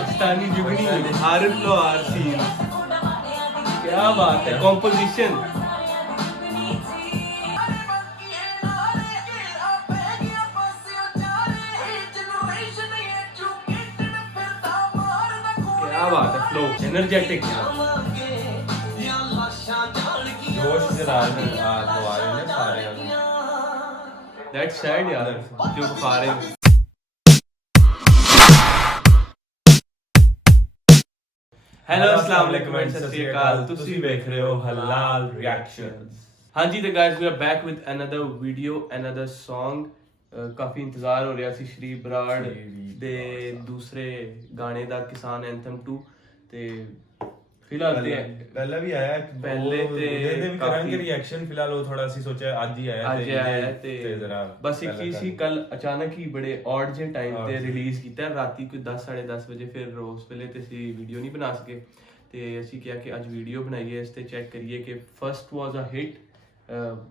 पाकिस्तानी जुगनी आरिफ लोहार सीन, क्या बात है, कॉम्पोजिशन। क्या बात है, फ्लो एनर्जेटिक, जोश जरा आ रहे हैं सारे। दैट्स सैड यार, जो खा रहे हैं। हेलो अस्सलाम वालेकुम एंड सत श्री अकाल, ਤੁਸੀਂ ਵੇਖ ਰਹੇ ਹੋ ਹਲਾਲ ਰਿਐਕਸ਼ਨਸ। ਹਾਂਜੀ ਤੇ guys we are back with another video, another Song। ਕਾਫੀ ਇੰਤਜ਼ਾਰ ਹੋ ਰਿਹਾ ਸੀ ਸ਼੍ਰੀ ਬਰਾੜ ਦੇ ਦੂਸਰੇ ਗਾਣੇ ਦਾ, ਕਿਸਾਨ ਐਂਥਮ 2। ਤੇ ਫਿਲਹਾਲ ਤੇ ਪਹਿਲਾਂ ਵੀ ਆਇਆ, ਪਹਿਲੇ ਤੇ ਉਹਦੇ ਵੀ ਕਰਾਂਗੇ ਰਿਐਕਸ਼ਨ। ਫਿਲਹਾਲ ਉਹ ਥੋੜਾ ਸੀ ਸੋਚਿਆ ਅੱਜ ਹੀ ਆਇਆ ਤੇ ਜ਼ਰਾ ਬਸ ਇੱਕ ਚੀਜ਼ ਸੀ, ਕੱਲ ਅਚਾਨਕ ਹੀ ਬੜੇ ਔਡ ਜੇ ਟਾਈਮ ਤੇ ਰਿਲੀਜ਼ ਕੀਤਾ ਰਾਤੀ ਕੋਈ 10 10:30 ਵਜੇ। ਫਿਰ ਉਸ ਵੇਲੇ ਤੇ ਅਸੀਂ ਵੀਡੀਓ ਨਹੀਂ ਬਣਾ ਸਕੇ ਤੇ ਅਸੀਂ ਕਿਹਾ ਕਿ ਅੱਜ ਵੀਡੀਓ ਬਣਾਈਏ, ਇਸ ਤੇ ਚੈੱਕ ਕਰੀਏ ਕਿ ਫਰਸਟ ਵਾਜ਼ ਅ ਹਿੱਟ।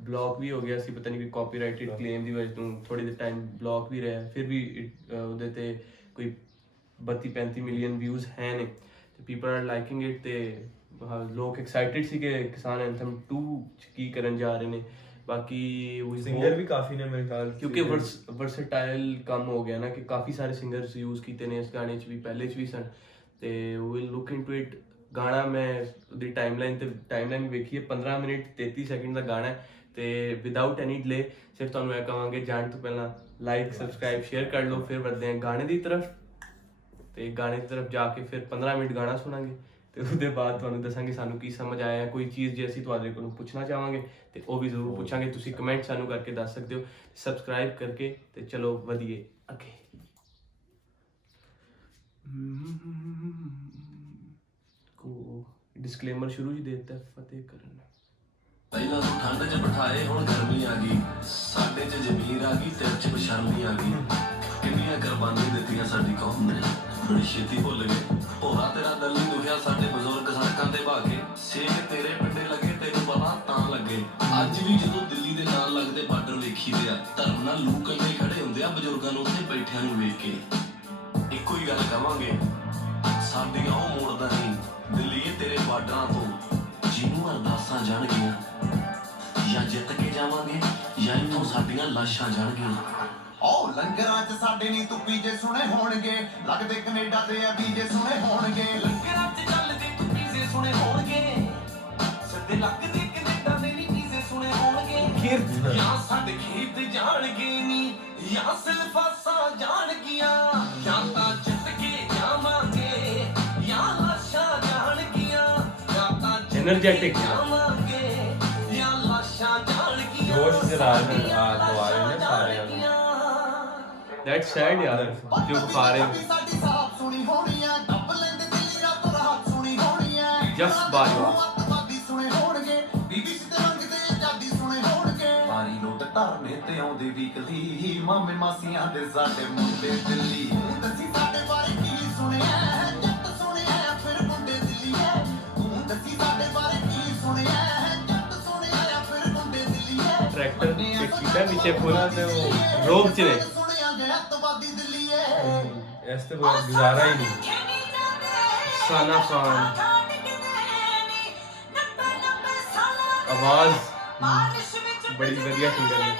ਬਲੌਕ ਵੀ ਹੋ ਗਿਆ ਸੀ, ਪਤਾ ਨਹੀਂ ਕੋਈ ਕਾਪੀਰਾਈਟਡ ਕਲੇਮ ਦੀ ਵਜ੍ਹਾ ਤੋਂ ਥੋੜੀ ਦੇਰ ਟਾਈਮ ਬਲੌਕ ਵੀ ਰਿਹਾ, ਫਿਰ ਵੀ ਉਹਦੇ ਤੇ ਕੋਈ 32-35 ਮਿਲੀਅਨ ਵਿਊਜ਼ ਹੈ ਨੇ ਤੇ ਪੀਪਲ ਆਰ ਲਾਈਕਿੰਗ ਇਟ। ਤੇ ਲੋਕ ਐਕਸਾਈਟਿਡ ਸੀ ਕਿ ਕਿਸਾਨ ਐਂਥਮ 2 ਚ ਕੀ ਕਰਨ ਜਾ ਰਹੇ ਨੇ। ਬਾਕੀ ਸਿੰਗਰ ਵੀ ਕਾਫੀ ਨੇ ਮੇਰੇ ਖਿਆਲ, ਕਿਉਂਕਿ ਵਰਸਟਾਈਲ ਕੰਮ ਹੋ ਗਿਆ ਨਾ ਕਿ ਕਾਫੀ ਸਾਰੇ ਸਿੰਗਰਸ ਯੂਜ਼ ਕੀਤੇ ਨੇ ਇਸ ਗਾਣੇ 'ਚ ਵੀ, ਪਹਿਲੇ 'ਚ ਵੀ ਸਨ। ਤੇ ਵਿਲ ਲੁੱਕ ਇਨਟੂ ਇਟ। ਗਾਣਾ ਮੈਂ ਉਹਦੀ ਟਾਈਮਲਾਈਨ ਵੇਖੀਏ, 15 ਮਿੰਟ 33 ਸੈਕਿੰਡ ਦਾ ਗਾਣਾ ਹੈ ਤੇ ਵਿਦਆਊਟ ਐਨੀ ਡਿਲੇ। ਸਿਰਫ ਤੁਹਾਨੂੰ ਇਹ ਕਹਾਂਗੇ ਜਾਣ ਤੋਂ ਪਹਿਲਾਂ ਲਾਈਕ ਸਬਸਕ੍ਰਾਈਬ ਸ਼ੇਅਰ ਕਰ ਲਓ। ਫਿਰ ਵਧਦੇ ਹਾਂ ਗਾਣੇ ਦੀ ਤਰਫ, ਤੇ ਗਾਣੇ ਦੀ ਤਰਫ ਜਾ ਕੇ ਫਿਰ 15 ਮਿੰਟ ਗਾਣਾ ਸੁਣਾਂਗੇ ਤੇ ਉਹਦੇ ਬਾਅਦ ਤੁਹਾਨੂੰ ਦੱਸਾਂਗੇ ਸਾਨੂੰ ਕੀ ਸਮਝ ਆਇਆ। ਕੋਈ ਚੀਜ਼ ਜੇ ਅਸੀਂ ਤੁਹਾਡੇ ਕੋਲੋਂ ਪੁੱਛਣਾ ਚਾਹਾਂਗੇ ਤੇ ਉਹ ਵੀ ਜ਼ਰੂਰ ਪੁੱਛਾਂਗੇ, ਤੁਸੀਂ ਕਮੈਂਟ ਸਾਨੂੰ ਕਰਕੇ ਦੱਸ ਸਕਦੇ ਹੋ, ਸਬਸਕ੍ਰਾਈਬ ਕਰਕੇ। ਤੇ ਚਲੋ ਵਧੀਏ ਅੱਗੇ। को डिस्क्लेमर शुरू ही देता है फतेह करन। ਪਹਿਲਾਂ ਤੋਂ ਠੰਡ 'ਚ ਬਿਠਾਏ, ਹੁਣ ਗਰਮੀ ਆ ਗਈ, ਸਾਡੇ 'ਚ ਜ਼ਮੀਰ ਆ ਗਈ, ਤੇਰੇ 'ਚ ਬੇਸ਼ਰਮੀ ਆ ਗਈ। ਕਿੰਨੀਆਂ ਕੁਰਬਾਨੀ ਦਿੱਤੀਆਂ ਸਾਡੀ ਕੌਮ ਨੇ, ਬੜੀ ਛੇਤੀ ਭੁੱਲ ਗਏ। ਭੋਰਾ ਤੇਰਾ ਦਿਲ ਨਹੀਂ ਦੁਖਿਆ, ਸਾਡੇ ਬਜ਼ੁਰਗ ਸੜਕਾਂ ਤੇ ਭਾਗੇ। ਸੇਕ ਤੇਰੇ ਪਿੰਡੇ ਲੱਗੇ, ਤੈਨੂੰ ਪਤਾ ਤਾਂ ਲੱਗੇ। ਅੱਜ ਵੀ ਜਦੋਂ ਦਿੱਲੀ ਦੇ ਨਾਲ ਲੱਗਦੇ ਬਾਰਡਰ ਵੇਖੀਦੇ ਆ, ਧਰਮ ਨਾਲ ਲੋਕ ਕੰਨੇ ਖੜੇ ਹੁੰਦੇ ਆ ਬਜ਼ੁਰਗਾਂ ਨੂੰ ਉੱਥੇ ਬੈਠਿਆਂ ਨੂੰ ਵੇਖ ਕੇ। ਇੱਕੋ ਹੀ ਗੱਲ ਕਵਾਂਗੇ, ਸਾਡੀਆਂ ਉਹ ਮੋੜਦਾ ਨਹੀਂ ਦਿੱਲੀਏ ਤੇਰੇ ਬਾਰਡਰਾਂ ਤੋਂ, ਜਿਹਨੂੰ ਅਰਦਾਸਾਂ ਜਾਣਗੀਆਂ। ਜਾਂ ਜਿੱਤ ਕੇ ਜਾਵਾਂਗੇ ਜਾਂ ਇੱਥੋਂ ਸਾਡੀਆਂ ਲਾਸ਼ਾਂ ਜਾਣਗੀਆਂ। ਉਹ ਲੰਗਰਾਂ 'ਚ ਸਾਡੇ ਨਹੀਂ ਤੂੰ ਪੀਜੇ ਸੁਣੇ ਹੋਣਗੇ, ਲੱਗਦੇ ਕੈਨੇਡਾ ਦੇ ਆ ਵੀਜੇ ਸੁਣੇ ਹੋਣਗੇ। ਲੰਗਰਾਂ 'ਚ ਚੱਲਦੇ ਤੂੰ ਪੀਜ਼ੇ ਸੁਣੇ ਹੋਣਗੇ, ਸਿੱਧੇ ਲੱਗਦੇ ਕੈਨੇਡਾ ਦੇ ਨਹੀਂ ਪੀਜ਼ੇ ਸੁਣੇ ਹੋਣਗੇ। ਜਾਂ ਸਾਡੇ ਖੇਤ ਜਾਣਗੇ ਨਹੀਂ, ਜਾਂ ਸਿਲਫਾਸਾਂ ਜਾਣਗੀਆਂ। ਜਾਂ ਤਾਂ ਜਿੱਤ ਕੇ ਜਾਵਾਂਗੇ ਜਾਂ ਲਾਸ਼ਾਂ ਜਾਣਗੀਆਂ। ਜਾਂ ਤਾਂ एनर्जेटिक ਜਾਵਾਂਗੇ ਜਾਂ ਲਾਸ਼ਾਂ ਜਾਣਗੀਆਂ। जोश जरा आ रहे हैं सारे। दैट्स सैड यार, जो खा रहे हैं। ਸਾਡੀ ਸਾਫ ਸੁਣੀ ਹੋਣੀ ਆ, ਡੱਬ ਲੈਂਦੇ ਦਿੱਲੀ ਰਾਤੋਂ ਰਾਤ ਸੁਣੀ ਹੋਣੀ ਆ। ਜਸ ਬਾਜਵਾ ਅੱਤਵਾਦੀ ਸੁਣੇ ਹੋਣਗੇ, ਬੀਬੀ ਤੇ ਮੰਗਦੇ ਆਜ਼ਾਦੀ ਸੁਣੇ ਹੋਣਗੇ। ਮਾਰੀ ਲੋਟ ਧਰਨੇ ਤੇ ਆਉਂਦੇ ਵੀਕਲੀ, ਮਾਮੇ ਮਾਸੀਆਂ ਦੇ ਸਾਡੇ ਮੁੰਡੇ ਦਿੱਲੀ। ਦੱਸੀ ਸਾਡੇ ਬਾਰੇ ਕੀ ਸੁਣਿਆ, ਜੱਟ ਸੁਣਿਆ ਫਿਰ ਮੁੰਡੇ ਦਿੱਲੀ ਹੈ। ਤੂੰ ਦੱਸੀ ਸਾਡੇ ਬਾਰੇ ਕੀ ਸੁਣਿਆ, ਜੱਟ ਸੁਣਿਆ ਫਿਰ ਮੁੰਡੇ ਦਿੱਲੀ ਹੈ। ट्रैक्टर के सीटा नीचे पूरा तो रोब चले। ਸੁਣਿਆ ਗਿਆ ਅੱਤਵਾਦੀ ਦਿੱਲੀ ਹੈ। ਇਸ ਤੇ ਕੋਈ ਗੁਜ਼ਾਰਾ ਹੀ ਨਹੀਂ। साना खान आवाज बड़ी बढ़िया सिंगर है।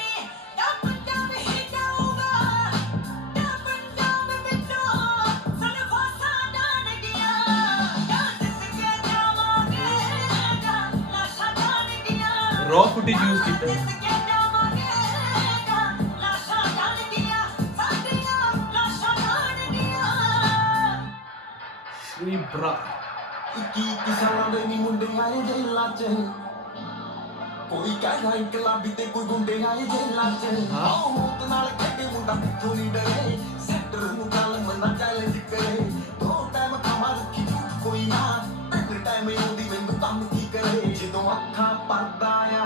रॉ फुटेज यूज किया है। श्री ब्रा ਕੀ ਕਿਸਾਨਾਂ ਦੇ ਨੀ ਮੁੰਡੇ ਆਏ ਜੇਲਾਂ 'ਚ, ਕੋਈ ਕਹਿੰਦਾ ਇਨਕਲਾਬੀ ਤੇ ਕੋਈ ਗੁੰਡੇ ਆਏ ਜੇਲਾਂ 'ਚ। ਆਓ ਮੌਤ ਨਾਲ ਖੇਡੇ ਮੁੰਡਾ ਕਿੱਥੋਂ ਨਹੀਂ ਡਰੇ, ਸੈਕਟਰ ਨੂੰ ਕਲਮ ਨਾ ਚੈਲੰਜ ਕਰੇ। ਦੋ ਟਾਈਮ ਖਾਵਾਂ ਰੱਖੀ ਝੂਠ ਕੋਈ ਨਾ, ਤਿੰਨ ਟਾਈਮ ਆਉਂਦੀ ਮੈਨੂੰ ਕੰਮ ਕੀ ਕਰੇ। ਜਦੋਂ ਅੱਖਾਂ ਪਰਦਾ ਆ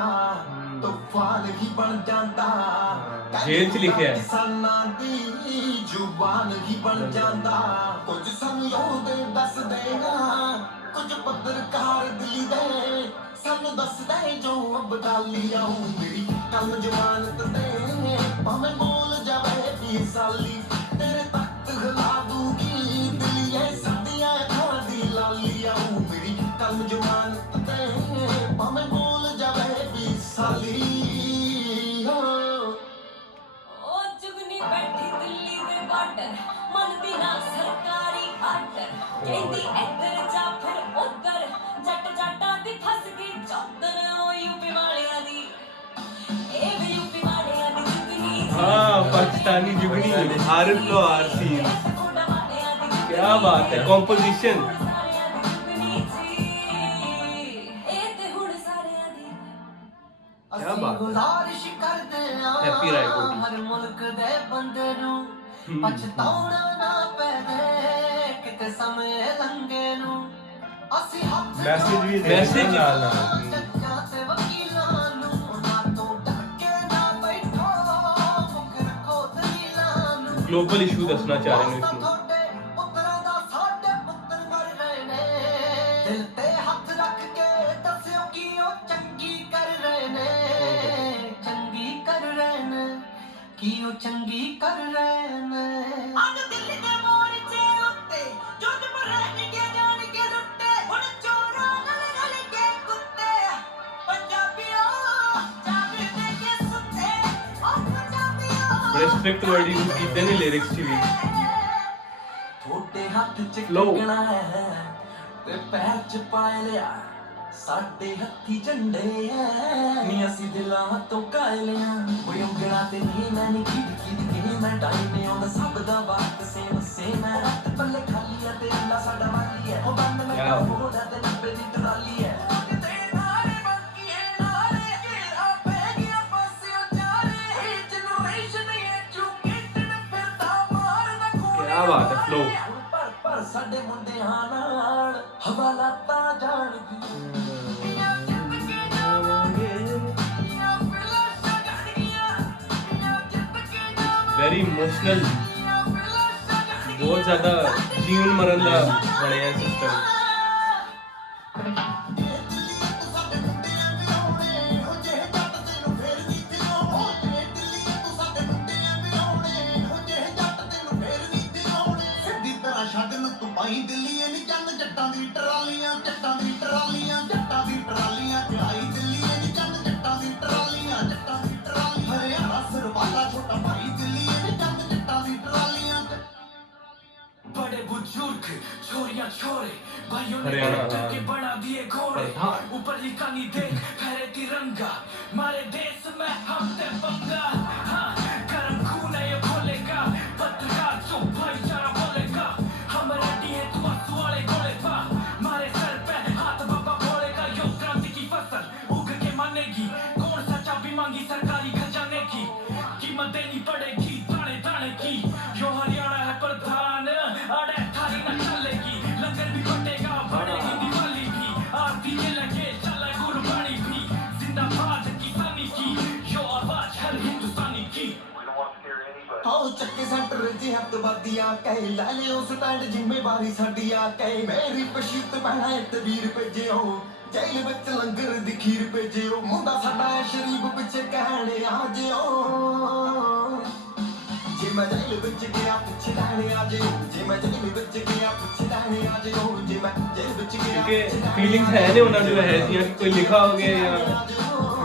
ਤੂਫਾਨ ਹੀ ਬਣ ਜਾਂਦਾ, जेल च लिखे है। ਕਿਸਾਨਾਂ ਦੀ ਜ਼ੁਬਾਨ ਹੀ ਬਣ ਜਾਂਦਾ। ਕੁਝ ਸਾਨੂੰ ਯੋਧੇ ਦੱਸ ਦੇਗਾ, ਕੁਝ ਪੱਤਰਕਾਰ ਦਿੱਲੀ ਦੇ ਸਾਨੂੰ ਦੱਸਦਾ ਜੋ ਅਬਦਾਲੀ ਆਉ। ਮੇਰੀ ਕੱਲ ਜਮਾਨਤ ਤੇ ਭਾਵੇਂ ਬੋਲ ਜਾਵੇ 20 ਸਾਲੀ, ਤੇਰੇ ਤਖਤ ਹਿਲਾ ਦੂਗੀ ਦਿੱਲੀ ਐ। ਮੰਨਦੀ ਨਾ ਸਰਕਾਰੀ ਆਰਡਰ ਕਹਿੰਦੀ ਇੱਧਰ ਜਾ ਫਿਰ ਉੱਧਰ ਜੱਟ ਜਾਟਾਂ ਦੀ ਫਸ ਗਈ ਚੌਧਰ ਉਹ ਯੂਪੀ ਵਾਲਿਆਂ ਦੀ ਇਹ ਵੀ ਯੂਪੀ ਵਾਲਿਆਂ ਦੀ ਜ਼ਿੰਦਗੀ हाँ Pakistani Jugni are flow are scene क्या बात है कॉम्पोजिशन क्या बात है ਗੁਜ਼ਾਰਿਸ਼ ਕਰਦੇ ਆ Happy Raikoti। ਹਰ ਮੁਲਕ ਦੇ ਬੰਦੇ ਨੂੰ ਪਛਤਾਉਣਾ ਨਾ ਪਵੇ ਕਿਤੇ ਸਮੇਂ ਲੰਘੇ ਨੂੰ ਅਸੀਂ ਹੱਥ ਮੈਸੇਜ ਵੀ ਦੇ Message ਨਾਲ ਨਾਲ ਜੱਜਾਂ ਤੇ ਵਕੀਲਾਂ ਨੂੰ ਨਾ ਤੋਂ ਡਰ ਕੇ ਨਾ ਬੈਠੋ ਮੁੱਖ ਰੱਖੋ ਦਲੀਲਾਂ ਨੂੰ ग्लोबल इशू दसना चाह रहे हैं इसमें ਤੁਹਾਡੇ ਪੁੱਤਰਾਂ ਦਾ ਸਾਡੇ ਪੁੱਤਰ ਮਰ ਰਹੇ ਨੇ ਦਿਲ ਤੇ ਹੱਥ ਰੱਖ ਕੇ ਦੱਸਿਓ ਕਿ ਉਹ ਚੰਗੀ ਕਰ ਰਹੇ ਨੇ ਚੰਗੀ ਕਰ ਰਹੇ ਨੇ ਕਿ ਉਹ ਚੰਗੀ ਕਰ ਰਹੇ ਨੇ ਅੱਜ ਦਿੱਲੀ ਦੇ ਮੋਰਚੇ ਉੱਤੇ ਜੁੱਧ ਬਰਹਿਣ ਕੇ ਜਾਣ ਕੇ ਲੁੱਟੇ ਹੁਣ ਚੋਰਾਂ ਨਾਲ ਰਲ ਕੇ ਕੁੱਤੇ ਪੰਜਾਬੀਓ ਜਾਗਦੇ ਕੇ ਸੁੱਤੇ ਉਹ ਪੰਜਾਬੀਓ बड़े स्ट्रिक्ट वर्ड यूज कीते ने लिरिक्स च भी ਥੋੜੇ ਹੱਥ ਚ Flow। ਕੰਗਣਾ ਹੈ ਤੇ ਪੈਰ ਚ ਪਾਇ ਲਿਆ ਸਾਡੇ ਹੱਥੀ ਝੰਡੇ ਐ ਨੀ ਅਸੀਂ ਦਿਲਾਂ ਤੋਂ ਕਾਇਲਿਆਂ ਕੋਈ ਉਂਗਲਾਂ ਤੇ ਨਹੀਂ ਮੈਂ ਨਹੀਂ ਕਿਦ ਮੈਂ ਟਾਈਮ ਆਉਂਦਾ ਸਭ ਦਾ ਵਕਤ ਸੇਮ ਸੇਮ ਹੈ ਰੱਤ ਪੱਲੇ ਖਾਲੀ ਆ ਤੇ ਅੱਲਾ ਸਾਡਾ ਵਾਲੀ ਹੈ ਉਹ ਬੰਦ ਮੈਂ Yeah. ਹੋਦਾ ਤੇ 90 ਦੀ ਟਰਾਲੀ ਹੈ ਤੇ ਨਾਰੇ ਬਾਕੀ ਹੈ ਨਾਰੇ ਘੇਰਾ ਪੈ ਗਿਆ ਪਾਸੇ ਉਚਾਰੇ ਇਹ ਜਨਰੇਸ਼ਨ ਐਜੂਕੇਟਡ ਫਿਰਦਾ ਮਾਰਦਾ ਕੋਲ क्या बात है फ्लो ਪਰ ਸਾਡੇ ਮੁੰਡਿਆਂ ਨਾਲ ਹਵਾਲਾਤਾਂ ਜਾਣਗੀ वेरी इमोशनल बहुत ज्यादा जीवन मरण दा बनया सिस्टम ਛੱਡ ਨੂੰ ਤੂੰ ਪਾਈ ਦਿੱਲੀਏ ਨੀ ਚੰਨ ਜੱਟਾਂ ਦੀ ਟਰਾਲੀਆਂ ਜੱਟਾਂ ਦੀ ਟਰਾਲੀਆਂ ਜੱਟਾਂ ਦੀ ਟਰਾਲੀਆਂ ਚੜਾਈ ਦਿੱਲੀਏ ਨੀ ਚੰਨ ਜੱਟਾਂ ਦੀ ਟਰਾਲੀਆਂ ਜੱਟਾਂ ਦੀ ਟਰਾਲੀਆਂ ਹਰਿਆਣਾ ਸਰਵਾਲਾ ਛੋਟਾ ਭਾਈ ਦਿੱਲੀਏ ਨੀ ਚੰਨ ਜੱਟਾਂ ਦੀ ਟਰਾਲੀਆਂ बड़े बुजुर्ग छोरियां छोरे भाइयों ने हरियाणा, करके हाँ। बना दिए घोड़े प्रधान। ऊपर लिखा नहीं देख फहरे तिरंगा मारे देश में हम ते पंगा हाँ गर्म खून है ये खोलेगा पत्रकार चुप भाईचारा बोलेगा हम रेडी है तू आंसू वाले गोले पा मारे सर पे हाथ बाबा बोलेगा यो क्रांति की फसल उग के मानेगी कौन सा चाबी मांगी सरकारी खजाने की कीमत देनी पड़ेगी दाने दाने की यो हरियाणा है प्रधान अड़े थारी न चलेगी लंगर भी कटेगा बढ़ेगी दिवाली भी आरती के लगे चले गुरबानी भी जिंदाबाद किसानी की यो आवाज हर हिंदुस्तानी की आओ ਚੱਕੇ ਸੈਂਟਰ ਜੀ ਹੱਤਵਾਦੀਆਂ ਕਹੇ ਲੈ ਲਿਓ ਸਟੈਂਡ ਜ਼ਿੰਮੇਵਾਰੀ ਸਾਡੀ ਆ ਕਹੇ ਮੇਰੀ ਪਸ਼ੀਤ ਬਹਿਣਾ ਤਵੀਰ ਭੇਜਿਓ ਜੇਲ੍ਹ ਵਿੱਚ ਲੰਗਰ ਦੀ ਖੀਰ ਭੇਜਿਓ ਮੁੰਡਾ ਸਾਡਾ ਸ਼ਰੀਫ ਪਿੱਛੇ ਕਹਿਣੇ ਆ ਜਿਓ ਜੇ ਮੈਂ ਜੇਲ੍ਹ ਵਿੱਚ ਗਿਆ ਪਿੱਛੇ ਲੈਣੇ ਆ ਜਿਓ ਜੇ ਮੈਂ ਜੇਲ੍ਹ ਵਿੱਚ ਗਿਆ ਪਿੱਛੇ ਲੈਣੇ ਆ ਜਿਓ ਜੇ ਮੈਂ ਜੇਲ੍ਹ ਵਿੱਚ ਗਿਆ क्योंकि फीलिंग्स है नहीं उन्होंने जो है कि कोई लिखा हो गया या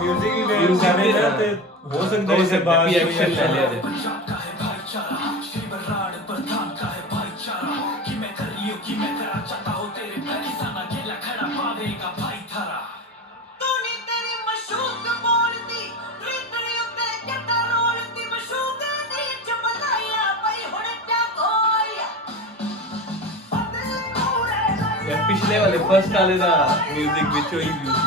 म्यूजिक ही Music कर भी रहे ना। थे हो सकता है हो इसके सकता बाद है कि action ले लिया जाए। पंजाब का है भाईचारा श्री बराड़ प्रधान का है भाईचारा कि मैं कर लियो कि मैं करा चाहता हूँ तेरे पे किसान अकेला खड़ा पावेगा भाई थारा तूने तेरी मशूक बोलती ट्विटर उत्ते जट्टा रोलती मशूक दी जमलाया भाई हुण क्या होया पते कोड़े या पिछले वाले फर्स्ट वाले दा म्यूजिक विच होई म्यूजिक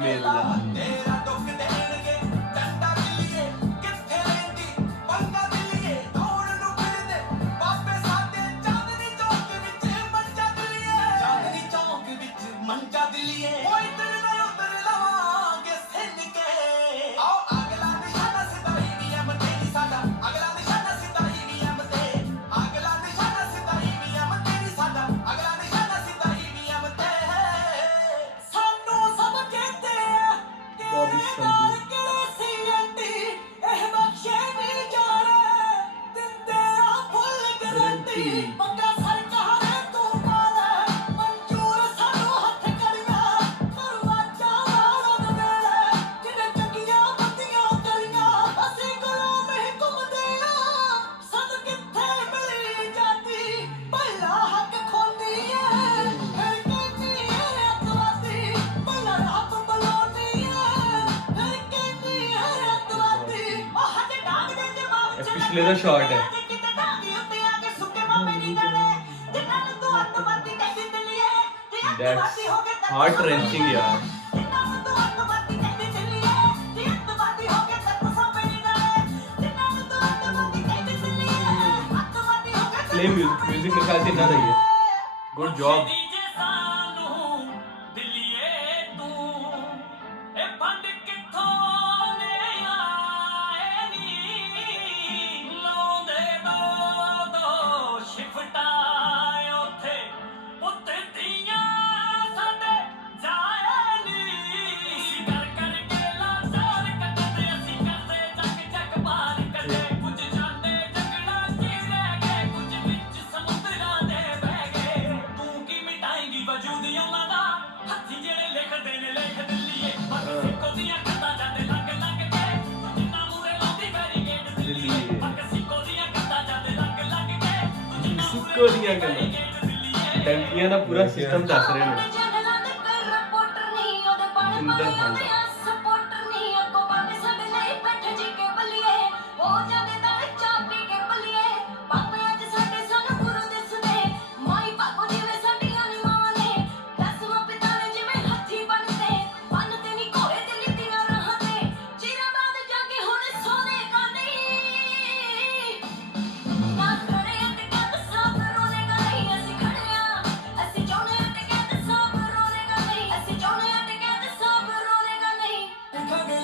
ਮੇਲਾ। ਤੇਰਾ ਦੁੱਖ ਦੇਣਗੇ ਟੰਡਾ ਦਿੱਲੀਏ ਕਿੱਥੇ ਰਹਿੰਦੀ ਪੰਗਾ ਦਿੱਲੀਏ ਕੌਣ ਨੂੰ ਫਿਰਦੇ ਬਾਬੇ ਸਾਡੇ ਚਾਂਦਨੀ ਚੌਕ ਵਿੱਚ ਮੰਜਾ ਦਿੱਲੀਏ ਚਾਂਦਨੀ ਚੌਕ ਵਿੱਚ ਮੰਜਾ ਮੰਗਾ ਸਰਕਾਰੇ ਤੂੰ ਮਾਰੇ ਮਨਜ਼ੂਰ ਸਾਨੂੰ ਹੱਥ ਕਰੀਆਂ ਦਰਵਾਜ਼ਾ ਲਾਉਣ ਵੇਲੇ ਜਿਹਨੇ ਚੰਗੀਆਂ ਬੱਤੀਆਂ ਕਰੀਆਂ ਅਸੀਂ ਗੁਲਾਮ ਹੀ ਘੁੰਮਦੇ ਆ ਸਾਨੂੰ ਕਿੱਥੇ ਮਿਲੀ ਜਾਂਦੀ ਪਹਿਲਾ ਹੱਕ ਖੋਨੀ ਏ ਫਿਰ ਕਹਿੰਦੀ ਏ ਅੱਤਵਾਦੀ ਪਹਿਲਾ ਰੱਬ ਬੁਲਾਉਂਦੀ ਏ ਫਿਰ ਕਹਿੰਦੀ ਏ ਅੱਤਵਾਦੀ ਉਹ ਹਜੇ ਡਾਂਗ ਦੇ ਜਵਾਬ ਚ ਪਿਛਲੇ ਦਾ shot ਹੈ। ਕਿਤੇ ਡਾਂਗੀ ਉੱਤੇ ਆ ਕੇ ਸੁੱਕੇ ਮਾਮੇ ਨਹੀਂ ਜਾਣੇ ਜਿੰਨਾਂ ਨੂੰ ਤੂੰ ਅੱਤਵਾਦੀ ਕਹਿੰਦੀ ਦਿੱਲੀਏ ਤੇ ਅੱਤਵਾਦੀ ਹੋ ਕੇ ਤੱਕ heart wrenching ਯਾਰ। ਜਿੰਨਾਂ ਨੂੰ ਤੂੰ ਅੱਤਵਾਦੀ ਕਹਿੰਦੀ ਦਿੱਲੀਏ ਤੇ ਅੱਤਵਾਦੀ ਹੋ ਕੇ ਤੱਕ ਸਾਹਮਣੇ ਨਹੀਂ ਜਾਣੇ ਜਿੰਨਾਂ ਨੂੰ ਤੂੰ ਅੱਤਵਾਦੀ ਕਹਿੰਦੀ ਦਿੱਲੀਏ ਅੱਤਵਾਦੀ ਹੋ ਕੇ Play music मेरे ख्याल से इतना सही है। Good job। ਸਿੱਕੋ ਦੀਆਂ ਗੱਲਾਂ ਟੈਂਕੀਆਂ ਦਾ ਪੂਰਾ ਸਿਸਟਮ ਦੱਸ ਰਹੇ ਨੇ। ਇੰਦਰ ਖਾਨ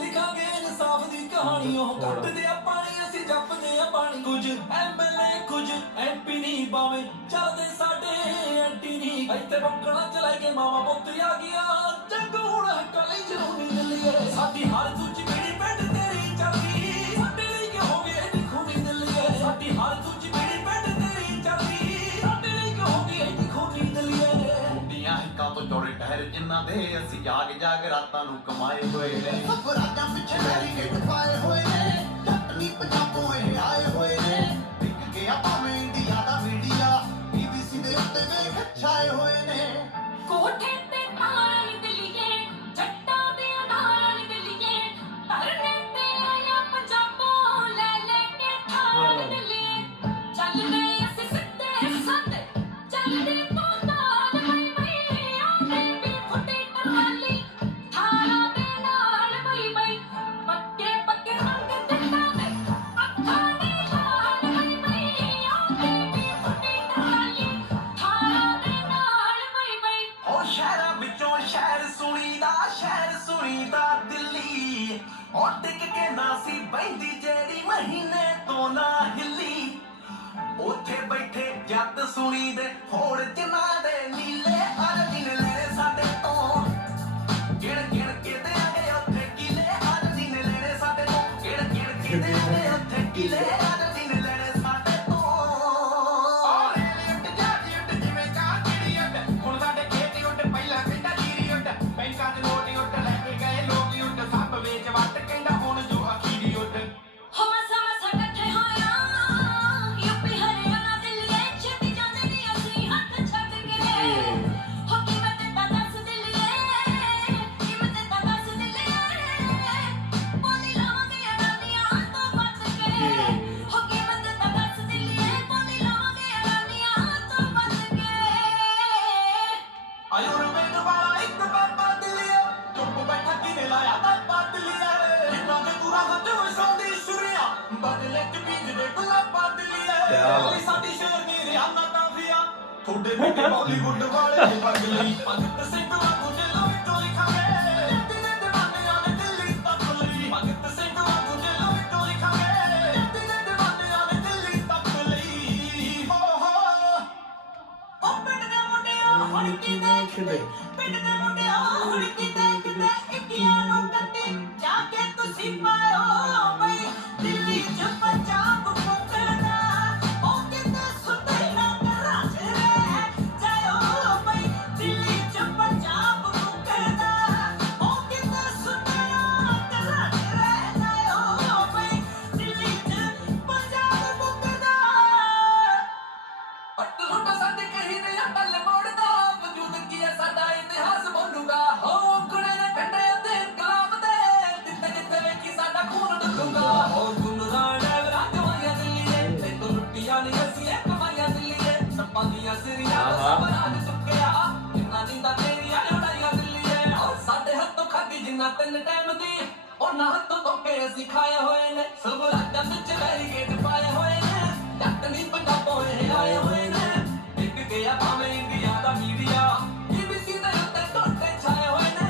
ਲਿਖਾਂਗੇ ਇਨਸਾਫ ਦੀ ਕਹਾਣੀ ਉਹ ਕੱਟਦੇ ਆ ਪਾਣੀ ਅਸੀਂ ਜਪਦੇ ਆ ਪਾਣੀ ਕੁਝ ਐਮਐਲਏ ਕੁਝ ਐਮਪੀ ਨਹੀਂ ਬਾਵੇਂ ਚੱਲਦੇ ਸਾਡੇ ਐਂਟੀ ਨਹੀਂ ਇੱਥੇ ਰੋਕਣਾ ਚਲਾਈ ਕੇ ਮਾਵਾ ਪੁੱਤ ਆ ਗਿਆ ਜੰਗ ਹੁਣ ਕਾਲੀ ਜਰੂਰੀ ਦਿੱਲੀਏ ਸਾਡੀ ਹਰ ਦੂਜੀ ਪੀੜੀ ਪਿੰਡ ਤੇਰੀ ਚੱਲਦੀ ਸਾਡੇ ਲਈ ਕਿ ਹੋ ਗਏ ਇੰਨੀ ਖੂਨੀ ਦਿੱਲੀਏ ਸਾਡੀ ਹਰ ਦੂਜੀ ਪੀੜੀ ਪਿੰਡ ਤੇਰੀ ਚੱਲਦੀ ਸਾਡੇ ਲਈ ਕਿ ਹੋ ਗਏ ਇੰਨੀ ਖੂਨੀ ਦਿੱਲੀਏ ਮੁੰਡੀਆਂ ਹਿੱਕਾਂ ਤੋਂ ਜੋੜੇ ਟਹਿਰ ਜਿਨ੍ਹਾਂ ਦੇ ਅਸੀਂ ਜਾਗ ਜਾਗ ਰਾਤਾਂ ਨੂੰ ਕਮਾਏ ਹੋਏ ਨੇ ਸਭ ਰਾਜਾਂ ਪਿੱਛੇ ਬੈਰੀਕੇਡ ਪਾਏ ਹੋਏ ਨੇ ਜੱਟ ਨੀ ਪੰਜਾਬੋਂ ਇਹ ਆਏ ਹੋਏ ਨੇ ਵਿਕ ਗਿਆ ਭਾਵੇਂ ਇੰਡੀਆ ਦਾ ਮੀਡੀਆ BBC ਦੇ ਉੱਤੇ ਵੇਖ ਛਾਏ ਹੋਏ ਨੇ ਕੋਠੇ ਤੇ ਤਾਰਾਂ ਨੀ ਦਿੱਲੀਏ ਜੱਟਾਂ ਦੇ ਅਧਾਰਾਂ ਨੀ ਦਿੱਲੀਏ ਧਰਨੇ ਤੇ ਆਇਆ ਪੰਜਾਬੋਂ ਲੈ ਲੈ ਕੇ ਥਾਰ ਦਿੱਲੀਏ ਚੱਲਦੇ ਅਸੀਂ ਸਿੱਧੇ ਸਾਦੇ ਚੱਲਦੇ ਪੌਂਦਾਲ ਮਈ ਮਈ ਆਉਂਦੇ ਵੀ ਫੁੱਟੇ ਟਰਾਲੀ ਥਾਰਾਂ ਦੇ ਨਾਲ ਮਈ ਮਈ ਪੱਕੇ ਪੱਕੇ ਰੰਗ ਜੱਟਾਂ ਦੇ ਅੱਖਾਂ ਦੇ ਲਾਲ ਮਈ ਮਈ ਆਉਂਦੇ ਵੀ ਫੁੱਟੇ ਟਰਾਲੀ ਥਾਰਾਂ ਦੇ ਨਾਲ ਮਈ ਮਈ ਉਹ ਸ਼ਹਿਰਾਂ ਵਿੱਚੋਂ ਸ਼ਹਿਰ ਸੁਣੀਦਾ ਦਿੱਲੀ ਉਹ ਟਿਕ ਕੇ ਨਾ ਸੀ ਬੈਂਦੀ ਜਿਹੜੀ ਮਹੀਨੇ ਤੋਂ ਨਾ ਹਿੱਲੀ ਉੱਥੇ ਬੈਠੇ ਜੱਟ ਸੁਣੀ ਦੇ ਹੋੜ ਜਿਨ੍ਹਾਂ ਦੇ ਨੀਲੇ ਹਰ ਦਿਨ ਲੈਣੇ ਸਾਡੇ ਤੋਂ ਗਿਣ ਗਿਣ ਕੇ ਦੇਾਂਗੇ ਉੱਥੇ ਕਿਲੇ ਹਰ ਦਿਨ ਲੈਣੇ ਸਾਡੇ ਤੋਂ ਗਿਣ ਗਿਣ ਕੇ ਦੇਾਂਗੇ ਉੱਥੇ ਕਿਲੇ ਹਰ ਦਿਨ ਲੈਣੇ ਸਾਡੇ ਤੋਂ ਔਰ ਇਹ ਉੱਡ ਜਾਂਦੀ ਉੱਡ ਜਿਵੇਂ ਕਾਂ ਚਿੜੀ ਉੱਡ ਹੁਣ ਸਾਡੇ ਖੇਤੀ ਉੱਡ ਪਹਿਲਾਂ ਕਹਿੰਦਾ ਜੀਰੀ ਉੱਡ ਬੈਂਕਾਂ ਦੇ ਨੋਟ ਉੱਡ ਲੈ ਕੇ ਗਏ ਲੋਕ ਉੱਡ ਸੱਪ ਵੇਚ ਵੱਟ ਕਹਿੰਦਾ ਹੁਣ ਜੋ ਅਖੀਰੀ ਉੱਡ ਹੋ ਮਸਾ ਮਸਾ ਇਕੱਠੇ ਹੋਇਆ ਯੂਪੀ ਹਰਿਆਣਾ ਦਿੱਲੀ ਛੇਤੀ ਜਾਂਦੇ ਨੀ ਅਸੀਂ ਹੱਥ ਛੱਡ ਕੇ ਹੋ ਕੀਮਤ ਤਾਂ ਦੱਸ ਦਿੱਲੀਏ ਕੀਮਤ ਤਾਂ ਦੱਸ ਦਿੱਲੀਏ ਬੋਲੀ ਲਾਵਾਂਗੇ ਅਡਾਨੀਆਂ ਤੋਂ ਬਚ ਕੇ ਹੋ ਕੀਮਤ ਤਾਂ ਦੱਸ ਦਿੱਲੀਏ ਬੋਲੀ ਲਾਵਾਂਗੇ ਅਡਾਨੀਆਂ ਤੋਂ ਬਚ ਕੇ ਆਇਓ ਰਵੇਦ ਵਾਲਾ ਇੱਕ ਬਾਬਾ ਦਿੱਲੀਆ ਚੁੱਪ ਬੈਠਾ ਕਿਨੇ ਲਾਇਆ ਬਾਬਾ ਦਿੱਲੀਆ ਜਿੰਨਾ ਦੇ ਦੂਰਾ ਹੱਥ ਵਸਾਉਂਦੀ ਸੁਰਿਆ ਬਦਲੇ ਚ ਬੀਜ ਦੇ ਗੁਲਾਬਾ ਦਿੱਲੀਆ ਵਾਲੀ ਸਾਡੀ ਸ਼ੇਰ ਨੀ ਰਿਆਨਾ ਕਾਫੀਆ ਤੁਹਾਡੇ ਬੇਟੇ ਬਾਲੀਵੁੱਡ ਵਾਲੇ ਵਗ ਲਈ ਭਗਤ ਸਿੰਘ ਵਾਂਗੂ ਜੇਲੋਂ ਵਿੱਚੋਂ ਲਿਖਾਂਗੇ ਦਿਨੇ ਦੀਵਾਨਿਆਂ ਨੇ ਦਿੱਲੀ ਤੱਕ ਲਈ ਭਗਤ ਸਿੰਘ ਵਾਂਗੂ ਜੇਲੋਂ ਵਿੱਚੋਂ ਲਿਖਾਂਗੇ ਦਿਨੇ ਦੀਵਾਨਿਆਂ ਨੇ ਦਿੱਲੀ ਤੱਕ ਲਈ ਹੋ ਉਹ ਪਿੰਡ ਦੇ ਮੁੰਡਿਆਂ ਹੁਣ ਕੀ ਦੇਖਦੇ ਪਿੰਡ ਦੇ ਮੁੰਡਿਆਂ ਹੁਣ ਕੀ ਦੇਖਦੇ ਇੱਕੀਆਂ ਨੂੰ ਕੱਟੇ ਜਾ ਕੇ ਤੁਸੀਂ ਪਾਇਓ ਬਈ ਦਿੱਲੀ ਚ ਪੰਜਾਬ ਫੁੱਕਦਾ ਉਹ ਕਿਤੇ ਸੁੱਤੇ ਨਾ ਅਸੀਂ ਇੱਕ ਕਮਾਈਆਂ ਦਿੱਲੀਏ ਸੱਪਾਂ ਦੀਆਂ ਸਿਰੀਆਂ ਦਾ ਸਭ ਰਾਜ ਚੁੱਕਿਆ ਜਿੰਨਾ ਨੀਂਦਾਂ ਤੇਰੀਆਂ ਲੜਾਈਆਂ ਦਿੱਲੀਏ ਔਰ ਸਾਡੇ ਹੱਥੋਂ ਖਾਧੀ ਜਿੰਨਾ 3 ਟਾਈਮ ਦੀ ਉਹਨਾਂ ਹੱਥੋਂ ਧੋਕੇ ਅਸੀਂ ਖਾਏ ਹੋਏ ਨੇ ਸਭ ਰਾਜਾਂ ਵਿੱਚ ਬੈਰੀਕੇਡ ਪਾਏ ਹੋਏ ਨੇ ਜੱਟ ਨਹੀਂ ਪੰਜਾਬੋਂ ਇਹ ਆਏ ਹੋਏ ਨੇ ਇੱਕ ਗਿਆ ਭਾਵੇਂ ਇੰਡੀਆ ਦਾ ਮੀਡੀਆ BBC ਦੇ ਉੱਤੇ ਟੋਟੇ ਛਾਏ ਹੋਏ ਨੇ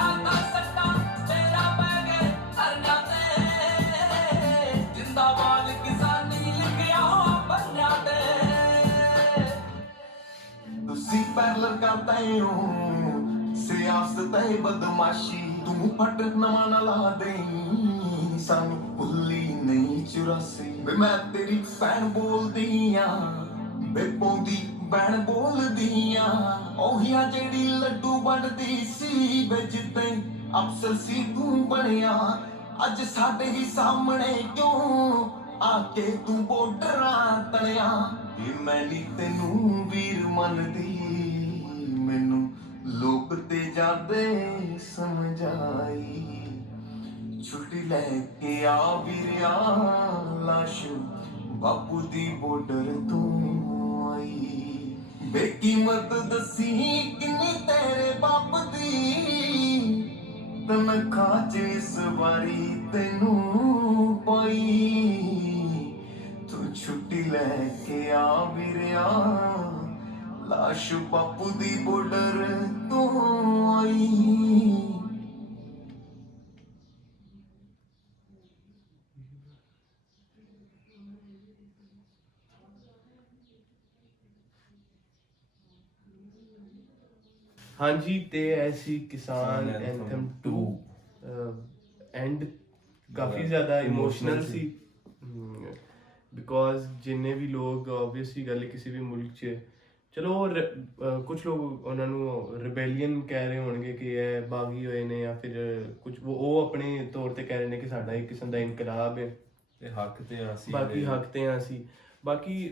ਆਕਾ ਸੱਟਾ ਤੇਰਾ ਪੈ ਗਏ ਧਰਨਾ ਤੇ ਜਿੰਦਾਬਾਦ ਕਿਸਾਨੀ ਲਿਖਿਆ ਪੰਨਿਆਂ ਤੇ ਤੁਸੀਂ ਪੈਰਲਰ ਕਰਦੇ ਹੋ ਸਿਆਸਤ ਤੇ ਬਦਮਾਸ਼ੀ ਤੂੰ ਫਟ ਨਵਾਂ ਨਾ ਲਾ ਦੇਈਂ ਸਾਨੂੰ ਭੁੱਲੀ ਨਹੀਂ 84 ਵੇ ਮੈਂ ਤੇਰੀ ਭੈਣ ਬੋਲਦੀ ਆ ਬੇਪੋਂ ਦੀ ਭੈਣ ਬੋਲਦੀ ਆ ਉਹੀਆਂ ਜਿਹੜੀ ਲੱਡੂ ਵੰਡਦੀ ਸੀ ਵੇ ਜਿੱਤੇ ਅਫਸਰ ਸੀ ਤੂੰ ਬਣਿਆ ਅੱਜ ਸਾਡੇ ਹੀ ਸਾਹਮਣੇ ਕਿਉਂ ਆ ਕੇ ਤੂੰ ਬੋਡਰਾਂ ਤਣਿਆ ਇਹ ਮੈਂ ਨੀ ਤੈਨੂੰ ਵੀਰ ਮੰਨਦੀ ਮੈਨੂੰ ਲੋਕ ਤੇ ਜਾਂਦੇ ਸਮਝਾਈ ਛੁੱਟੀ ਲੈ ਕੇ ਆ ਵੀਰਿਆ ਲਾਸ਼ ਬਾਪੂ ਦੀ ਬੋਡਰ ਤੋਂ ਆਈ ਬੇਕੀਮਤ ਦੱਸੀ ਕਿੰਨੀ ਤੇਰੇ ਬਾਪ ਦੀ ਤਨਖਾਹ ਚ ਇਸ ਵਾਰੀ ਤੈਨੂੰ ਪਾਈ ਤੂੰ ਛੁੱਟੀ ਲੈ ਕੇ ਆ ਵੀਰਿਆ ਲਾਸ਼ ਬਾਪੂ ਦੀ ਬੋਡਰ ਤੋਂ ਆਈ ਹਾਂਜੀ ਤੇ ਐਸੀ ਕਿਸਾਨ ਕਿਸਾਨ ਐਂਥਮ anthem 2 ਐਂਡ ਕਾਫੀ ਜ਼ਿਆਦਾ ਇਮੋਸ਼ਨਲ ਸੀ ਬਿਕੋਜ਼ ਜਿੰਨੇ ਵੀ ਲੋਕ ਆਬਵੀਅਸਲੀ ਗੱਲ ਹੈ ਕਿਸੇ ਵੀ ਮੁਲਕ 'ਚ ਚਲੋ ਕੁਝ ਲੋਕ ਉਹਨਾਂ ਨੂੰ ਰਿਬੇਲੀਅਨ ਕਹਿ ਰਹੇ ਹੋਣਗੇ ਕਿ ਇਹ ਬਾਗੀ ਹੋਏ ਨੇ ਜਾਂ ਫਿਰ ਕੁਝ ਉਹ ਆਪਣੇ ਤੌਰ ਤੇ ਕਹਿ ਰਹੇ ਨੇ ਕਿ ਸਾਡਾ ਇੱਕ ਕਿਸਮ ਦਾ ਇਨਕਲਾਬ ਹੈ ਤੇ ਹੱਕ ਤੇ ਆ ਅਸੀਂ ਬਾਕੀ ਹੱਕ ਤੇ ਆ ਅਸੀਂ ਬਾਕੀ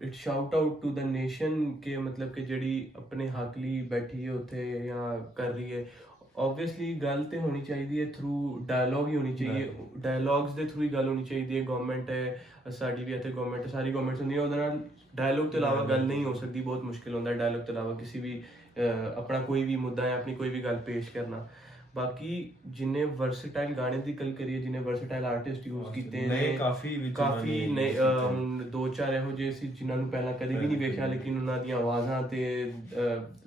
it shout out to the nation ਕਿ ਮਤਲਬ ਕਿ ਜਿਹੜੀ ਆਪਣੇ ਹੱਕ ਲਈ ਬੈਠੀ ਹੈ ਉੱਥੇ ਜਾਂ ਕਰ ਰਹੀ ਹੈ obviously ਗੱਲ ਤੇ ਹੋਣੀ ਚਾਹੀਦੀ ਹੈ ਥਰੂ ਡਾਇਲੌਗ ਹੀ ਹੋਣੀ ਚਾਹੀਏ ਡਾਇਲੌਗਸ ਦੇ ਥਰੂ ਹੀ ਗੱਲ ਹੋਣੀ ਚਾਹੀਦੀ ਹੈ ਗਵਰਨਮੈਂਟ ਹੈ ਸਾਡੀ ਵੀ ਇੱਥੇ ਗਵਰਨਮੈਂਟ ਸਾਰੀ ਗਵਰਨਮੈਂਟਸ ਹੁੰਦੀਆਂ ਉਹਦੇ ਨਾਲ ਡਾਇਲੌਗ ਤੋਂ ਇਲਾਵਾ ਗੱਲ ਨਹੀਂ ਹੋ ਸਕਦੀ ਬਹੁਤ ਮੁਸ਼ਕਿਲ ਹੁੰਦਾ ਡਾਇਲੌਗ ਤੋਂ ਇਲਾਵਾ ਕਿਸੇ ਵੀ ਆਪਣਾ ਕੋਈ ਵੀ ਮੁੱਦਾ ਹੈ ਆਪਣੀ ਕੋਈ ਵੀ ਗੱਲ ਪੇਸ਼ ਕਰਨਾ ਬਾਕੀ ਜਿੰਨੇ ਵਰਸਟਾਈਲ ਗਾਣੇ ਦੀ ਗੱਲ ਕਰੀਏ ਜਿੰਨੇ ਵਰਸਟਾਈਲ ਆਰਟਿਸਟ ਯੂਜ਼ ਕੀਤੇ ਨੇ ਕਾਫੀ ਨੇ ਹੁਣ ਦੋ ਚਾਰ ਇਹੋ ਜਿਹੇ ਸੀ ਜਿਨ੍ਹਾਂ ਨੂੰ ਪਹਿਲਾਂ ਕਦੇ ਵੀ ਨਹੀਂ ਵੇਖਿਆ ਲੇਕਿਨ ਉਹਨਾਂ ਦੀਆਂ ਆਵਾਜ਼ਾਂ ਤੇ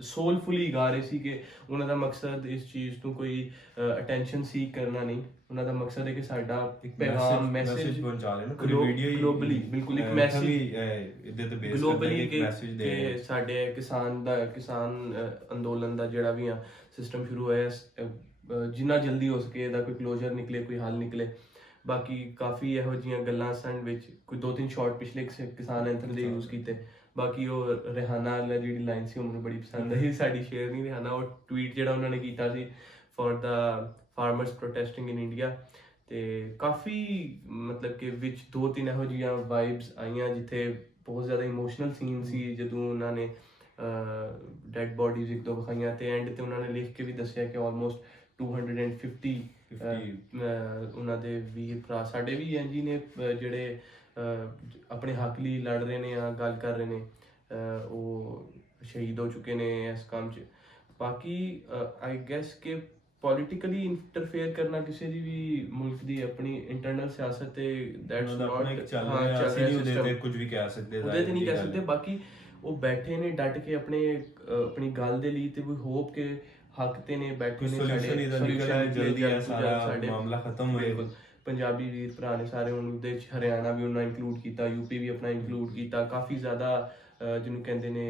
ਸੋਲਫੁਲੀ ਗਾ ਰਹੇ ਸੀ ਕਿ ਉਹਨਾਂ ਦਾ ਮਕਸਦ ਇਸ ਚੀਜ਼ ਤੋਂ ਕੋਈ ਅਟੈਂਸ਼ਨ ਸੀਕ ਕਰਨਾ ਨਹੀਂ ਉਹਨਾਂ ਦਾ ਮਕਸਦ ਹੈ ਕਿ ਸਾਡਾ ਇੱਕ ਪੈਗਾਮ ਮੈਸੇਜ ਪਹੁੰਚਾ ਰਹੇ ਨਾ ਵੀਡੀਓ ਗਲੋਬਲੀ ਬਿਲਕੁਲ ਇੱਕ ਮੈਸੇਜ ਇਹਦੇ ਤੇ ਬੇਸ ਗਲੋਬਲੀ ਇੱਕ ਮੈਸੇਜ ਦੇ ਕਿ ਸਾਡੇ ਕਿਸਾਨ ਅੰਦੋਲਨ ਦਾ ਜਿਹੜਾ ਵੀ ਆ ਸਿਸਟਮ ਸ਼ੁਰੂ ਹੋਇਆ ਜਿੰਨਾ ਜਲਦੀ ਹੋ ਸਕੇ ਇਹਦਾ ਕੋਈ ਕਲੋਜ਼ਰ ਨਿਕਲੇ ਕੋਈ ਹੱਲ ਨਿਕਲੇ ਬਾਕੀ ਕਾਫੀ ਇਹੋ ਜਿਹੀਆਂ ਗੱਲਾਂ ਸਨ ਵਿੱਚ ਕੋਈ 2-3 ਸ਼ਾਰਟ ਪਿਛਲੇ ਕਿਸਾਨ ਐਂਥਮ ਦੇ ਯੂਜ਼ ਕੀਤੇ ਬਾਕੀ ਉਹ ਰਿਹਾਨਾ ਵਾਲਾ ਜਿਹੜੀ ਲਾਈਨ ਸੀ ਉਹ ਮੈਨੂੰ ਬੜੀ ਪਸੰਦ ਆਈ ਸਾਡੀ ਸ਼ੇਅਰ ਨਹੀਂ ਰਿਹਾਨਾ ਉਹ ਟਵੀਟ ਜਿਹੜਾ ਉਹਨਾਂ ਨੇ ਕੀਤਾ ਸੀ for the farmers protesting in India ਤੇ ਕਾਫੀ ਮਤਲਬ ਕਿ ਵਿੱਚ 2-3 ਇਹੋ ਜਿਹੀਆਂ ਵਾਈਬਸ ਆਈਆਂ ਜਿੱਥੇ ਬਹੁਤ ਜ਼ਿਆਦਾ ਇਮੋਸ਼ਨਲ ਸੀਨ ਸੀ ਜਦੋਂ ਉਹਨਾਂ ਨੇ ਡੈਡ ਬੋਡੀਜ਼ ਇੱਕ ਦੋ ਵਿਖਾਈਆਂ ਤੇ ਐਂਡ ਤੇ ਉਹਨਾਂ ਨੇ ਲਿਖ ਕੇ ਵੀ ਦੱਸਿਆ ਕਿ ਆਲਮੋਸਟ 250 ਉਹਨਾਂ ਦੇ ਵੀਰ ਭਰਾ ਸਾਡੇ ਵੀ ਐਨਜੀ ਨੇ ਜਿਹੜੇ ਆਪਣੇ ਹੱਕ ਲਈ ਲੜ ਰਹੇ ਨੇ ਜਾਂ ਗੱਲ ਕਰ ਰਹੇ ਨੇ ਉਹ ਸ਼ਹੀਦ ਹੋ ਚੁੱਕੇ ਨੇ ਇਸ ਕੰਮ 'ਚ ਬਾਕੀ ਆਈ ਗੈਸ ਕਿ ਪੋਲੀਟੀਕਲੀ ਇੰਟਰਫੇਅਰ ਕਰਨਾ ਕਿਸੇ ਦੀ ਵੀ ਮੁਲਕ ਦੀ ਆਪਣੀ ਇੰਟਰਨਲ ਸਿਆਸਤ ਤੇ ਦੈਟਸ ਨਾਟ ਚੱਲ ਰਿਹਾ ਤੇ ਕੁਝ ਵੀ ਕਹਿ ਸਕਦੇ ਉਹਦੇ ਤੇ ਨਹੀਂ ਕਹਿ ਸਕਦੇ ਬਾਕੀ ਉਹ ਬੈਠੇ ਨੇ ਡਟ ਕੇ ਆਪਣੀ ਗੱਲ ਦੇ ਲਈ ਤੇ ਕੋਈ ਹੋਪ ਕਿ ਹੱਕ ਤੇ ਨੇ ਬੈਠੇ ਨੇ ਸੋਲੂਸ਼ਨ ਜਲਦੀ ਆ ਸਾਰਾ ਮਾਮਲਾ ਖਤਮ ਹੋਏ ਪੰਜਾਬੀ ਵੀਰ ਭਰਾ ਨੇ ਸਾਰੇ ਉਹਦੇ ਵਿੱਚ ਹਰਿਆਣਾ ਵੀ ਉਹਨਾਂ ਇਨਕਲੂਡ ਕੀਤਾ ਯੂਪੀ ਵੀ ਆਪਣਾ ਇਨਕਲੂਡ ਕੀਤਾ ਕਾਫੀ ਜ਼ਿਆਦਾ ਜਿਹਨੂੰ ਕਹਿੰਦੇ ਨੇ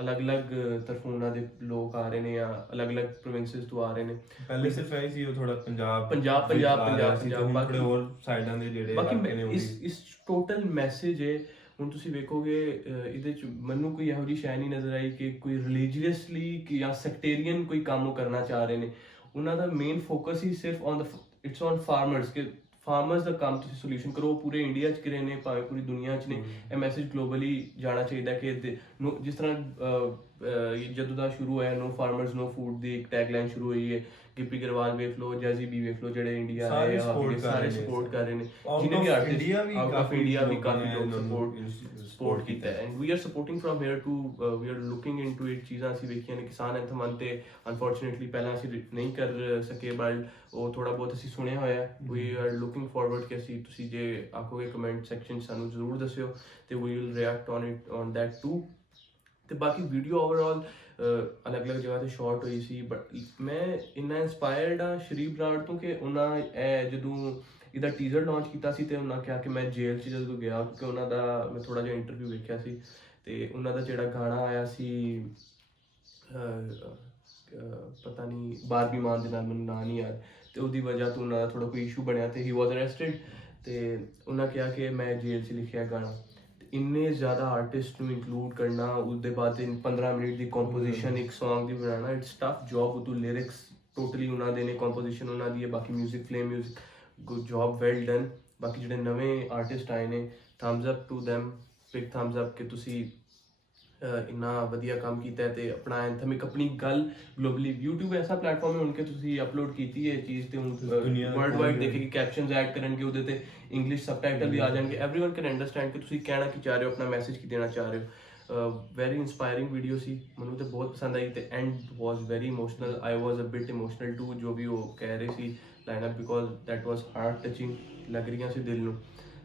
ਅਲੱਗ-ਅਲੱਗ ਤਰਫੋਂ ਉਹਨਾਂ ਦੇ ਲੋਕ ਆ ਰਹੇ ਨੇ ਜਾਂ ਅਲੱਗ-ਅਲੱਗ ਪ੍ਰੋਵਿੰਸਸ ਤੋਂ ਆ ਰਹੇ ਨੇ ਪਹਿਲੇ ਸਿਰਫ ਐ ਸੀ ਉਹ ਥੋੜਾ ਪੰਜਾਬ ਬਾਕੀ ਹੋਰ ਸਾਈਡਾਂ ਦੇ ਜਿਹੜੇ ਬਾਕੀ ਇਸ ਟੋਟਲ ਮੈਸੇਜ ਹੈ ਹੁਣ ਤੁਸੀਂ ਵੇਖੋਗੇ ਇਹਦੇ ਚ ਮੈਨੂੰ ਕੋਈ ਇਹੋ ਜਿਹੀ ਸ਼ੈ ਨਹੀਂ ਨਜ਼ਰ ਆਈ ਕਿ ਕੋਈ ਰਿਲੀਜੀਅਸਲੀ ਜਾਂ ਸੈਕਟੇਰੀਅਨ ਕੋਈ ਕੰਮ ਕਰਨਾ ਚਾਹ ਰਹੇ ਨੇ ਉਹਨਾਂ ਦਾ ਮੇਨ ਫੋਕਸ ਹੀ ਸਿਰਫ ਇਟਸ ਔਨ ਫਾਰਮਰਸ ਕਿ ਫਾਰਮਰਸ ਦਾ ਕੰਮ ਤੁਸੀਂ ਸੋਲੂਸ਼ਨ ਕਰੋ ਪੂਰੇ ਇੰਡੀਆ 'ਚ ਕਰੇ ਨੇ ਭਾਵੇਂ ਪੂਰੀ ਦੁਨੀਆ 'ਚ ਨੇ ਇਹ ਮੈਸੇਜ ਗਲੋਬਲੀ ਜਾਣਾ ਚਾਹੀਦਾ ਕਿ ਜਿਸ ਤਰ੍ਹਾਂ ਜਦੋਂ ਦਾ ਸ਼ੁਰੂ ਹੋਇਆ ਨੋ ਫਾਰਮਰਸ ਨੋ ਫੂਡ ਦੀ ਇੱਕ ਟੈਗਲਾਈਨ ਸ਼ੁਰੂ ਹੋਈ ਹੈ ਗਿੱਪੀ ਗਰੇਵਾਲ ਵੇਖ ਲਓ, ਜੈਜ਼ੀ ਬੀ ਵੇਖ ਲਓ, ਜਿਹੜੇ ਇੰਡੀਆ ਸਾਰੇ ਆਏ support ਕਰ ਸਾਰੇ ਰਹੇ ਨੇ। ਸਪੋਰਟ ਕਰ ਰਹੇ ਨੇ, Out ਜਿੰਨੇ ਵੀ of ਆਰਟਿਸਟ India ਵੀ ਆਊਟ ਆਫ ਕਾਫੀ ਇੰਡੀਆ ਵੀ ਲੋਕਾਂ ਕਾਫੀ ਨੇ ਲੋਕ ਇਹਨਾਂ ਨੂੰ ਸਪੋਰਟ support ਕੀਤਾ ਹੈ and we are supporting from here too we are looking into it. ਚੀਜ਼ਾਂ ਅਸੀਂ ਵੇਖੀਆਂ ਨੇ ਕਿਸਾਨ ਐਂਥਮ ਤੇ ਅਨਫੋਰਚੂਨੇਟਲੀ ਪਹਿਲਾਂ ਅਸੀਂ ਨਹੀਂ ਕਰ ਸਕੇ, ਬਟ ਉਹ ਥੋੜਾ ਬਹੁਤ ਅਸੀਂ ਸੁਣਿਆ ਹੋਇਆ। ਵੀ ਆਰ ਲੁਕਿੰਗ ਫਾਰਵਰਡ ਕਿ ਅਸੀਂ ਤੁਸੀਂ ਜੇ ਆਖੋਗੇ ਕਮੈਂਟ ਸੈਕਸ਼ਨ ਸਾਨੂੰ ਜ਼ਰੂਰ ਦੱਸਿਓ ਤੇ we will react on it on that too. ਤੇ ਬਾਕੀ ਵੀਡੀਓ ਓਵਰਆਲ ਅਲੱਗ-ਅਲੱਗ ਜਗ੍ਹਾ ਤੇ ਸ਼ਾਰਟ ਹੋਈ ਸੀ, ਬਟ ਮੈਂ ਇੰਨਾ ਇੰਸਪਾਇਰਡ ਆ ਸ਼੍ਰੀ ਬਰਾੜ ਤੋਂ ਕਿ ਉਹਨਾਂ ਜਦੋਂ ਇਹਦਾ ਟੀਜ਼ਰ ਲਾਂਚ ਕੀਤਾ ਸੀ ਤੇ ਉਹਨਾਂ ਕਿਹਾ ਕਿ ਮੈਂ ਜੇਲ੍ਹ 'ਚ ਜਦੋਂ ਗਿਆ, ਕਿਉਂਕਿ ਉਹਨਾਂ ਦਾ ਮੈਂ ਥੋੜਾ ਜਿਹਾ ਇੰਟਰਵਿਊ ਵੇਖਿਆ ਸੀ ਤੇ ਉਹਨਾਂ ਦਾ ਜਿਹੜਾ ਗਾਣਾ ਆਇਆ ਸੀ ਪਤਾ ਨਹੀਂ ਬਾਰਬੀ ਮਾਨ ਦੇ ਨਾਲ, ਮੈਨੂੰ ਨਾਂ ਨਹੀਂ ਯਾਦ, ਤੇ ਉਹਦੀ ਵਜ੍ਹਾ ਤੋਂ ਉਹਨਾਂ ਦਾ ਥੋੜਾ ਕੋਈ ਇਸ਼ੂ ਬਣਿਆ ਤੇ ਹੀ ਵਾਸ ਅਰੈਸਟਡ ਤੇ ਉਹਨਾਂ ਕਿਹਾ ਕਿ ਮੈਂ ਜੇਲ੍ਹ 'ਚ ਲਿਖਿਆ ਗਾਣਾ। ਇੰਨੇ ਜ਼ਿਆਦਾ ਆਰਟਿਸਟ ਨੂੰ ਇਨਕਲੂਡ ਕਰਨਾ, ਉਹਦੇ ਬਾਅਦ 15 ਮਿੰਟ ਦੀ ਕੰਪੋਜੀਸ਼ਨ ਇੱਕ Song ਦੀ ਬਣਾਉਣਾ, ਇਟਸ ਟਫ ਜੌਬ। ਉਦੋਂ ਲਿਰਿਕਸ ਟੋਟਲੀ ਉਹਨਾਂ ਦੇ ਨੇ, ਕੰਪੋਜੀਸ਼ਨ ਉਹਨਾਂ ਦੀ ਹੈ, ਬਾਕੀ music flame music good job, well done. ਬਾਕੀ ਜਿਹੜੇ ਨਵੇਂ ਆਰਟਿਸਟ ਆਏ ਨੇ, thumbs up to them, big thumbs up ਕਿ ਤੁਸੀਂ ਇੰਨਾ ਵਧੀਆ ਕੰਮ ਕੀਤਾ ਹੈ ਤੇ ਆਪਣਾ ਐਂਥਮ ਇੱਕ ਆਪਣੀ ਗੱਲ ਗਲੋਬਲੀ YouTube ਐਸਾ ਪਲੇਟਫਾਰਮ ਹੈ ਹੁਣ ਕਿ ਤੁਸੀਂ ਅਪਲੋਡ ਕੀਤੀ ਹੈ ਇਹ ਚੀਜ਼ ਤੇ ਹੁਣ ਦੁਨੀਆ ਵਰਲਡ ਵਾਈਡ ਦੇਖੇਗੀ, ਕੈਪਸ਼ਨਸ ਐਡ ਕਰਨਗੇ ਉਹਦੇ ਤੇ, ਇੰਗਲਿਸ਼ ਸਬਟਾਈਟਲ ਵੀ ਆ ਜਾਣਗੇ, एवरीवन कैन ਅੰਡਰਸਟੈਂਡ ਕਿ ਤੁਸੀਂ ਕਹਿਣਾ ਕੀ ਚਾਹ ਰਹੇ ਹੋ, ਆਪਣਾ ਮੈਸੇਜ ਕੀ ਦੇਣਾ ਚਾਹ ਰਹੇ ਹੋ। ਵੈਰੀ ਇਨਸਪਾਇਰਿੰਗ ਵੀਡੀਓ ਸੀ, ਮੈਨੂੰ ਤੇ ਬਹੁਤ ਪਸੰਦ ਆਈ ਤੇ and was very emotional. I was a bit emotional too ਜੋ ਵੀ ਉਹ ਕਹਿ ਰਹੇ ਸੀ lineup, because that was heart touching, ਲੱਗ ਰਹੀਆਂ ਸੀ ਦਿਲ ਨੂੰ।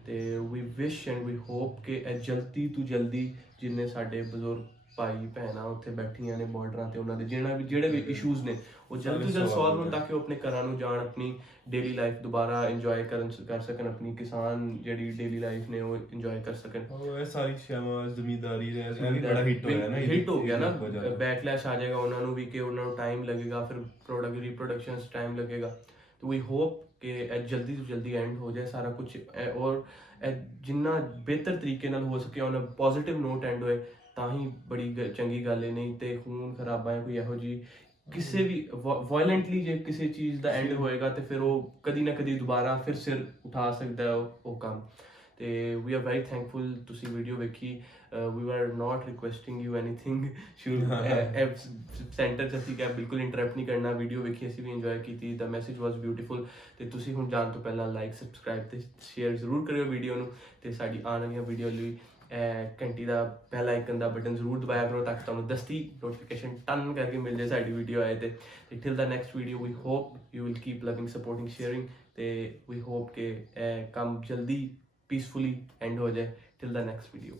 ਤੇ ਵੀ ਵਿਸ਼ ਐਂਡ ਵੀ ਹੋਪ ਕਿ ਇਹ ਜਲਦੀ ਤੋਂ ਜਲਦੀ ਜਿੰਨੇ ਸਾਡੇ ਬਜ਼ੁਰਗ ਭਾਈ ਭੈਣਾਂ ਉੱਥੇ ਬੈਠੀਆਂ ਨੇ ਬਾਰਡਰਾਂ ਤੇ, ਉਹਨਾਂ ਦੇ ਜਿਹੜੇ ਵੀ ਇਸ਼ੂਜ਼ ਨੇ ਉਹ ਜਲਦ ਤੋਂ ਜਲਦ ਸੋਲਵ ਹੋਣ ਤਾਂ ਕਿ ਉਹ ਆਪਣੇ ਘਰਾਂ ਨੂੰ ਜਾਣ, ਆਪਣੀ ਡੇਲੀ ਲਾਈਫ ਦੁਬਾਰਾ ਇੰਜੋਏ ਕਰ ਸਕਣ, ਆਪਣੀ ਕਿਸਾਨ ਜਿਹੜੀ ਡੇਲੀ ਲਾਈਫ ਨੇ ਉਹ ਇੰਜੋਏ ਕਰ ਸਕਣ। ਉਹ ਇਹ ਸਾਰੀ ਸ਼ਾਮਾਂ ਜ਼ਮੀਂਦਾਰੀ ਨੇ ਇਹ ਵੀ ਬੜਾ ਹਿੱਟ ਹੋਇਆ ਨਾ, ਹਿੱਟ ਹੋ ਗਿਆ ਨਾ, ਬੈਕਲੈਸ਼ ਆ ਜਾਏਗਾ ਉਹਨਾਂ ਨੂੰ ਵੀ ਕਿ ਉਹਨਾਂ ਨੂੰ ਟਾਈਮ ਲੱਗੇਗਾ, ਫਿਰ ਰੀਪਰੋਡਕਸ਼ਨਸ ਟਾਈਮ ਲੱਗੇਗਾ। ਤੇ ਵੀ ਹੋਪ ਕਿ ਇਹ ਜਲਦੀ ਤੋਂ ਜਲਦੀ ਐਂਡ ਹੋ ਜਾਏ ਸਾਰਾ ਕੁਝ, ਔਰ ਇਹ ਜਿੰਨਾ ਬਿਹਤਰ ਤਰੀਕੇ ਨਾਲ ਹੋ ਸਕੇ ਉਹਨਾਂ ਪੋਜ਼ਿਟਿਵ ਨੋਟ ਐਂਡ ਹੋਏ ਤਾਂ ਹੀ ਬੜੀ ਚੰਗੀ ਗੱਲ ਹੈ। ਨਹੀਂ ਤੇ ਖੂਨ ਖਰਾਬਾ ਜਾਂ ਕੋਈ ਇਹੋ ਜਿਹੀ ਕਿਸੇ ਵੀ ਵਾਇਲੈਂਟਲੀ ਜੇ ਕਿਸੇ ਚੀਜ਼ ਦਾ ਐਂਡ ਹੋਏਗਾ ਤੇ ਫਿਰ ਉਹ ਕਦੀ ਨਾ ਕਦੀ ਦੁਬਾਰਾ ਫਿਰ ਸਿਰ ਉਠਾ ਸਕਦਾ ਹੈ ਉਹ ਕੰਮ। ਤੇ ਵੀ ਆਰ ਵੈਰੀ ਥੈਂਕਫੁਲ ਤੁਸੀਂ ਵੀਡੀਓ ਵੇਖੀ। We are not requesting you anything, centre 'ਚ ਅਸੀਂ ਕਿਹਾ ਬਿਲਕੁਲ ਇੰਟਰਪਟ ਨਹੀਂ ਕਰਨਾ, ਵੀਡੀਓ ਵੇਖੀ ਅਸੀਂ ਵੀ ਇੰਜੋਏ ਕੀਤੀ, ਦਾ ਮੈਸੇਜ ਵਾਸ ਬਿਊਟੀਫੁਲ। ਤੇ ਤੁਸੀਂ ਹੁਣ ਜਾਣ ਤੋਂ ਪਹਿਲਾਂ ਲਾਈਕ ਸਬਸਕ੍ਰਾਈਬ ਤੇ ਸ਼ੇਅਰ ਜ਼ਰੂਰ ਕਰਿਓ ਵੀਡੀਓ ਨੂੰ, ਤੇ ਸਾਡੀ ਆਉਣ ਵਾਲੀਆਂ ਵੀਡੀਓ ਲਈ ਘੰਟੀ ਦਾ ਬੈਲ ਆਈਕਨ ਦਾ ਬਟਨ ਜ਼ਰੂਰ ਦਬਾਇਆ ਕਰੋ ਤਾਂ ਕਿ ਤੁਹਾਨੂੰ ਦਸਤੀ ਨੋਟੀਫਿਕੇਸ਼ਨ ਟਨ ਕਰਕੇ ਮਿਲ ਜਾਏ ਸਾਡੀ ਵੀਡੀਓ ਆਏ ਤੇ till the next video we hope you will keep loving supporting sharing, ਤੇ ਵੀ ਹੋਪ ਕਿ ਇਹ ਕੰਮ ਜਲਦੀ ਪੀਸਫੁਲੀ ਐਂਡ ਹੋ ਜਾਏ। Till the next video.